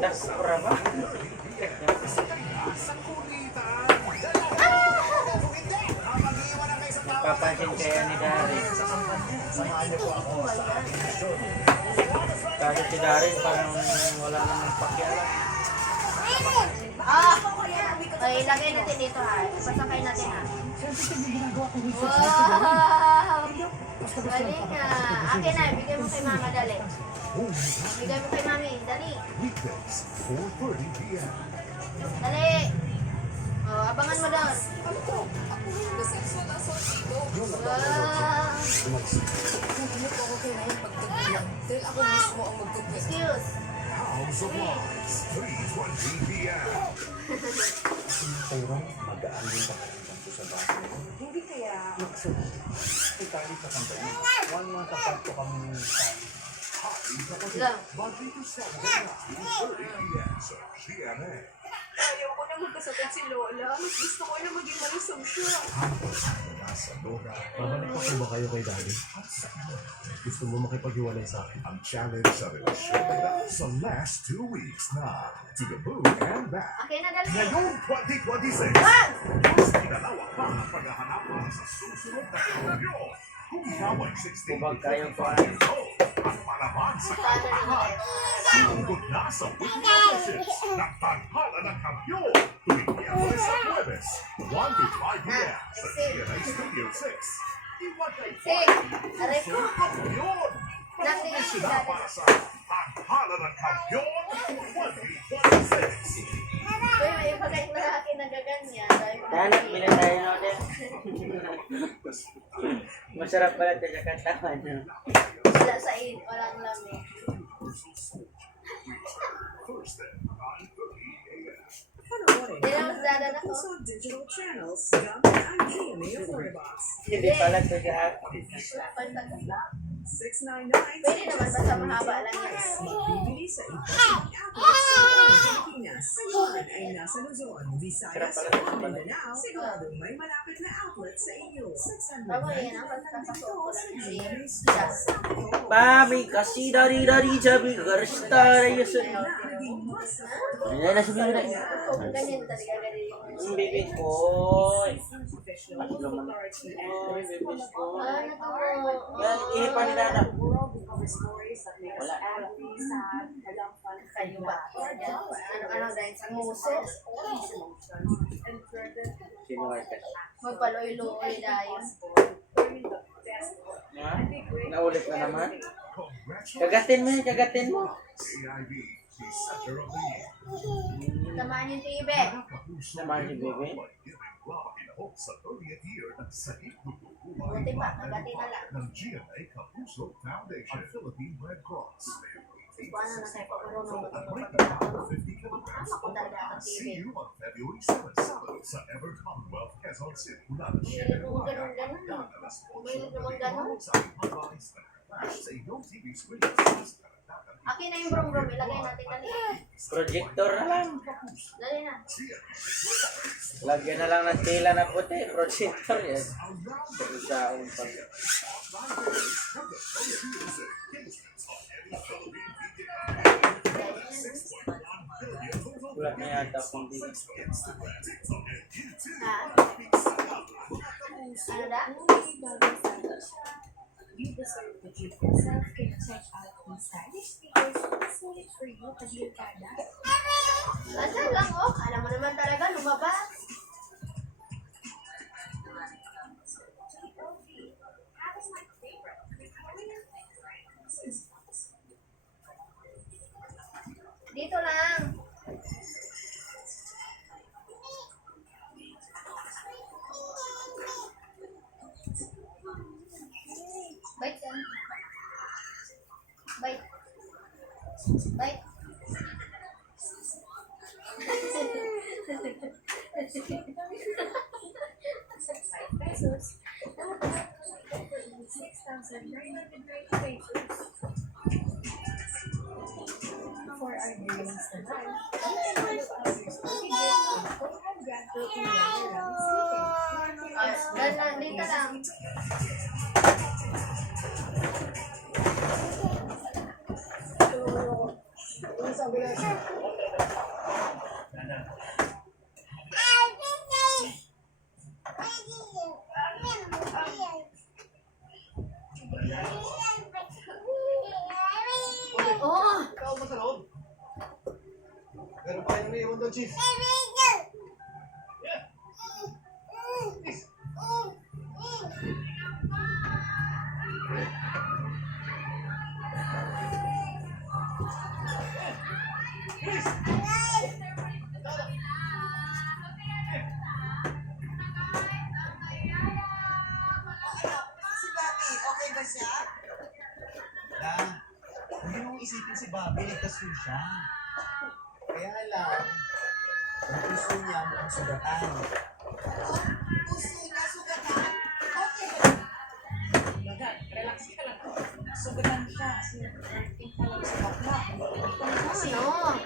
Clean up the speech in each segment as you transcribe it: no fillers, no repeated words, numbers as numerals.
Dakura ba? Papansin kaya ni Darin. Kasi si Darin parang wala namang pakialam. Ay, ilagay natin dito ha. Pasakay natin ha. Wow! Galing nga. Akin na, bigay mo kay mama, dali. Bigay mo kay mami, dali. Dali. Oh, abangan mo doon. Wow! Excuse. House of Wands, 3:20 p.m. Pero magaan yung pakiramdam ko sa bahay. Hindi kaya Itali sa company. 1 month apart ko kami ng Lang. Monday to Saturday, 2:30 p.m. sa GMA. ayaw ko na magkasakit si Lola. Mas gusto ko na maging malusog siya. Nasa Lola Babalik pa po ba kayo kay Daddy? at sa iyo. Gusto mo makipag-iwalay sa akin? Ang challenge sa relasyon nila sa last 2 weeks na to the moon and back. Akin na, dali. Ngayong 2026, Wag! mas pinalawak pa ang paghahanap para sa susunod na kampiyon. Kung ikaw ay 16 Bubag kayong kuhaan. years old, ang palaban sa kapatahan. Sinugod na sa weekly sessions ng Tanghala ng Kampiyon tuwing Miyerkules at Huwebes, 1 to 5 p.m. sa GMA Studio 6. Iwagay pa Aray ko. ang kampiyon! Pag-umisyon na para sa Tanghala ng Kampiyon 2026. Uy, may ipagay na akin na gaganyan. Danak, bilang tayo na ulit. Masarap pala ito sa katawan. Wala sa walang lamig. Thursday, 9:30 a.m. Panoorin Hindi na mas dadan ako. sa digital channels gamit ang GMA Affordabox. Hindi pala ito sa akin. 699 Pwede naman basta mahaba lang yan. Magbibili sa iba't ibang outlets sa buong Pilipinas. Yan ay nasa Luzon, Visayas, at Mindanao. Sigurado may malapit na outlet sa inyo. Tama yan, ang pagkakasok ko sa lang GMA siya. Mami, kasi dari jabi garsta rayos. Ayan na sabi na. Ganyan talaga, ganyan yung... Ang bibig ko. Ano naman? Oy, bibig ko. Ano to? Yan, inipan ni Dada. Wala. Kayo ba? Ano dahil sa nguso? Sino ay ka? Magpaloy-loy dahil. Ha? Naulit na naman? Kagatin mo yan, kagatin mo. AIB, the center of the year. Tamaan yung TV. Naman si Bebe. Pinahok sa 30th year ng Sakit Buti pa, kagatin na lang. ng GMA Kapuso Foundation, Philippine Red Cross. Kung ano na tayo pag-urunong At ito. right now, 50 kilograms Ako talaga ang See TV. you on February 7, Sabado sa Ever Commonwealth, Quezon City. Mula alas 7 May ganun-ganun. hanggang alas 8 May ganun-ganun. sa Pagbahay sa Flash sa iyong TV screen. Sa Kalatakan. Akin na yung brum-brum. Ilagay natin dali. Projector na lang. Dali na. Lagyan na lang ng tela na puti. Projector yan. Pagkasaon pa. Wala na yata akong bibig. Ha? Ano da? You deserve the gift yourself. Can check out these stylish speakers. It's made for you because you're Canada. Asa lang oh. Alam mo naman talaga lumabas. Dito lang. Bait yan. Bait. Bait. 5 pesos. 6,990 pesos. For our drinks naman, you can follow us on Grand Protein Dito lang. Oo. Ikaw mo sa loob. Meron pa kayo naiwan doon, Chief. Si Bobby, okay ba siya? Hindi mong isipin si Bobby, ligtas rin siya. Kaya lang, ang puso niya mukhang sugatan. Puso niya sugatan? Okay. Baga, relax ka lang. Sugatan siya. Hurting ka lang sa bakla. Ano?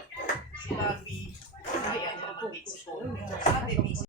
Si Bobby, hindi yan romantic si Paul.